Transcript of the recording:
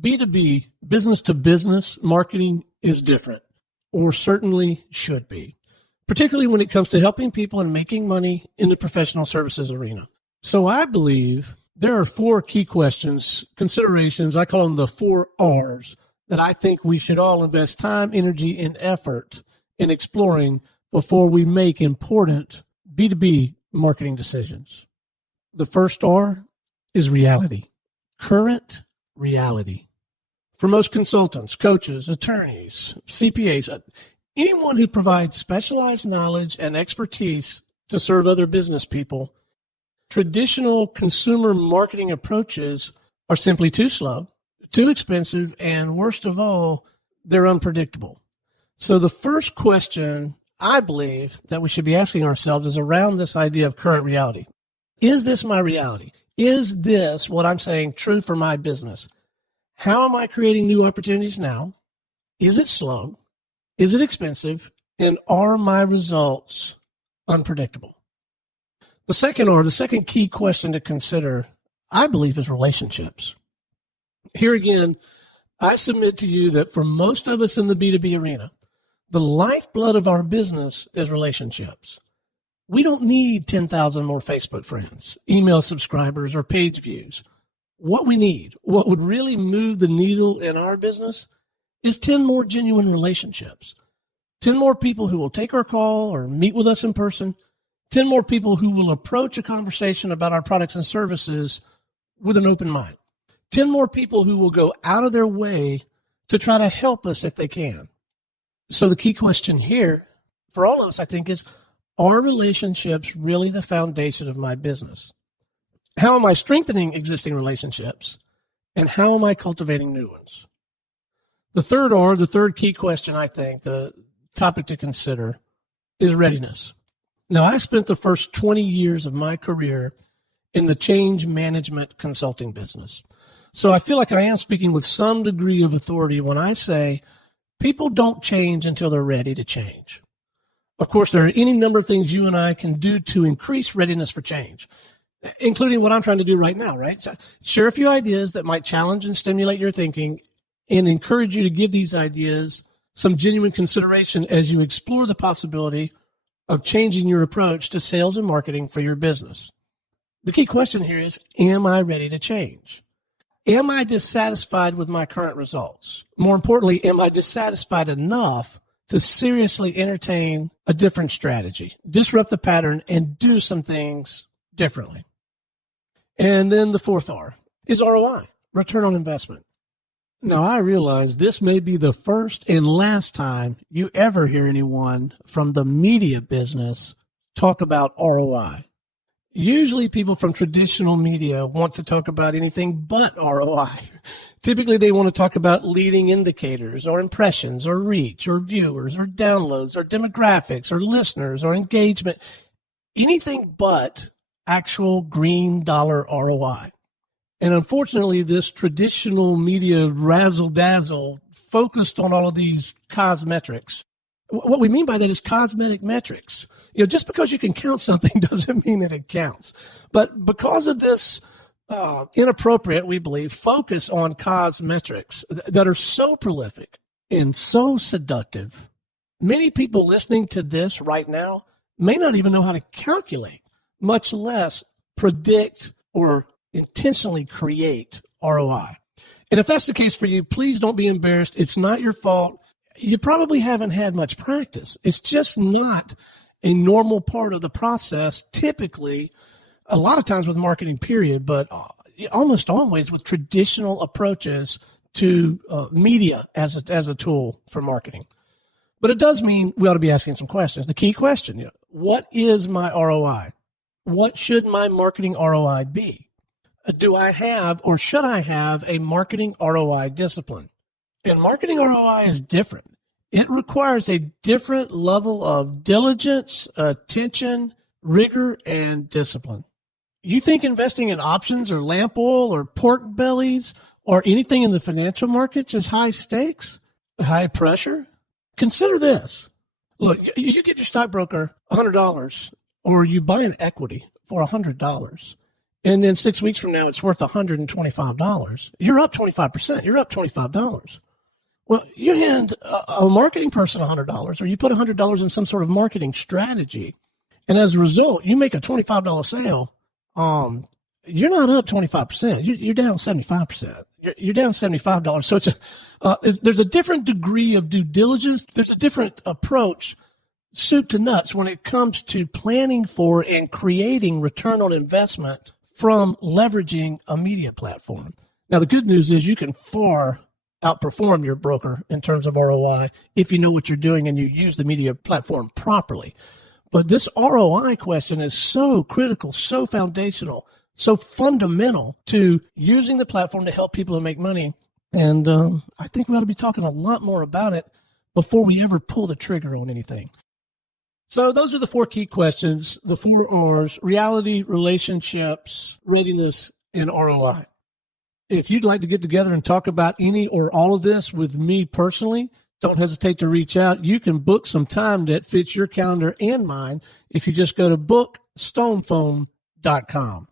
B2B, business to business marketing is different, or certainly should be, particularly when it comes to helping people and making money in the professional services arena. So I believe there are 4 key questions, considerations, I call them the 4 R's, that I think we should all invest time, energy, and effort in exploring before we make important B2B marketing decisions. The first R is reality, current reality. For most consultants, coaches, attorneys, CPAs, anyone who provides specialized knowledge and expertise to serve other business people, traditional consumer marketing approaches are simply too slow, too expensive, and worst of all, they're unpredictable. So the first question I believe that we should be asking ourselves is around this idea of current reality. Is this my reality? Is this what I'm saying true for my business? How am I creating new opportunities now? Is it slow? Is it expensive? And are my results unpredictable? The second key question to consider, I believe, is relationships. Here again, I submit to you that for most of us in the B2B arena, the lifeblood of our business is relationships. We don't need 10,000 more Facebook friends, email subscribers, or page views. What we need, what would really move the needle in our business, is 10 more genuine relationships. 10 more people who will take our call or meet with us in person. 10 more people who will approach a conversation about our products and services with an open mind. 10 more people who will go out of their way to try to help us if they can. So the key question here for all of us, I think, is, are relationships really the foundation of my business? How am I strengthening existing relationships? And how am I cultivating new ones? The third key question, I think, the topic to consider, is readiness. Now, I spent the first 20 years of my career in the change management consulting business. So I feel like I am speaking with some degree of authority when I say people don't change until they're ready to change. Of course, there are any number of things you and I can do to increase readiness for change, including what I'm trying to do right now, right? So share a few ideas that might challenge and stimulate your thinking and encourage you to give these ideas some genuine consideration as you explore the possibility of changing your approach to sales and marketing for your business. The key question here is, am I ready to change? Am I dissatisfied with my current results? More importantly, am I dissatisfied enough to seriously entertain a different strategy, disrupt the pattern, and do some things differently? And then the fourth R is ROI, return on investment. Now, I realize this may be the first and last time you ever hear anyone from the media business talk about ROI. Usually people from traditional media want to talk about anything but ROI. Typically, they want to talk about leading indicators or impressions or reach or viewers or downloads or demographics or listeners or engagement, anything but actual green dollar ROI. And unfortunately, this traditional media razzle-dazzle focused on all of these cosmetrics. What we mean by that is cosmetic metrics. You know, just because you can count something doesn't mean that it counts. But because of this inappropriate, we believe, focus on cosmetrics that are so prolific and so seductive, many people listening to this right now may not even know how to calculate, much less predict or intentionally create ROI. And if that's the case for you, please don't be embarrassed. It's not your fault. You probably haven't had much practice. It's just not a normal part of the process, typically, a lot of times with marketing, period, but almost always with traditional approaches to media as a tool for marketing. But it does mean we ought to be asking some questions. The key question, what is my ROI? What should my marketing ROI be? Do I have or should I have a marketing ROI discipline? And marketing ROI is different. It requires a different level of diligence, attention, rigor, and discipline. You think investing in options or lamp oil or pork bellies or anything in the financial markets is high stakes, high pressure? Consider this. Look, you give your stockbroker $100 or you buy an equity for $100. and then 6 weeks from now, it's worth $125. You're up 25%. You're up $25. Well, you hand a marketing person $100, or you put $100 in some sort of marketing strategy, and as a result, you make a $25 sale. You're not up 25%. You're down 75%. You're down $75. So there's a different degree of due diligence. There's a different approach, soup to nuts, when it comes to planning for and creating return on investment from leveraging a media platform. Now, the good news is you can far outperform your broker in terms of ROI if you know what you're doing and you use the media platform properly. But this ROI question is so critical, so foundational, so fundamental to using the platform to help people to make money. And I think we ought to be talking a lot more about it before we ever pull the trigger on anything. So those are the 4 key questions, the 4 R's: reality, relationships, readiness, and ROI. If you'd like to get together and talk about any or all of this with me personally, don't hesitate to reach out. You can book some time that fits your calendar and mine if you just go to bookstonefoam.com.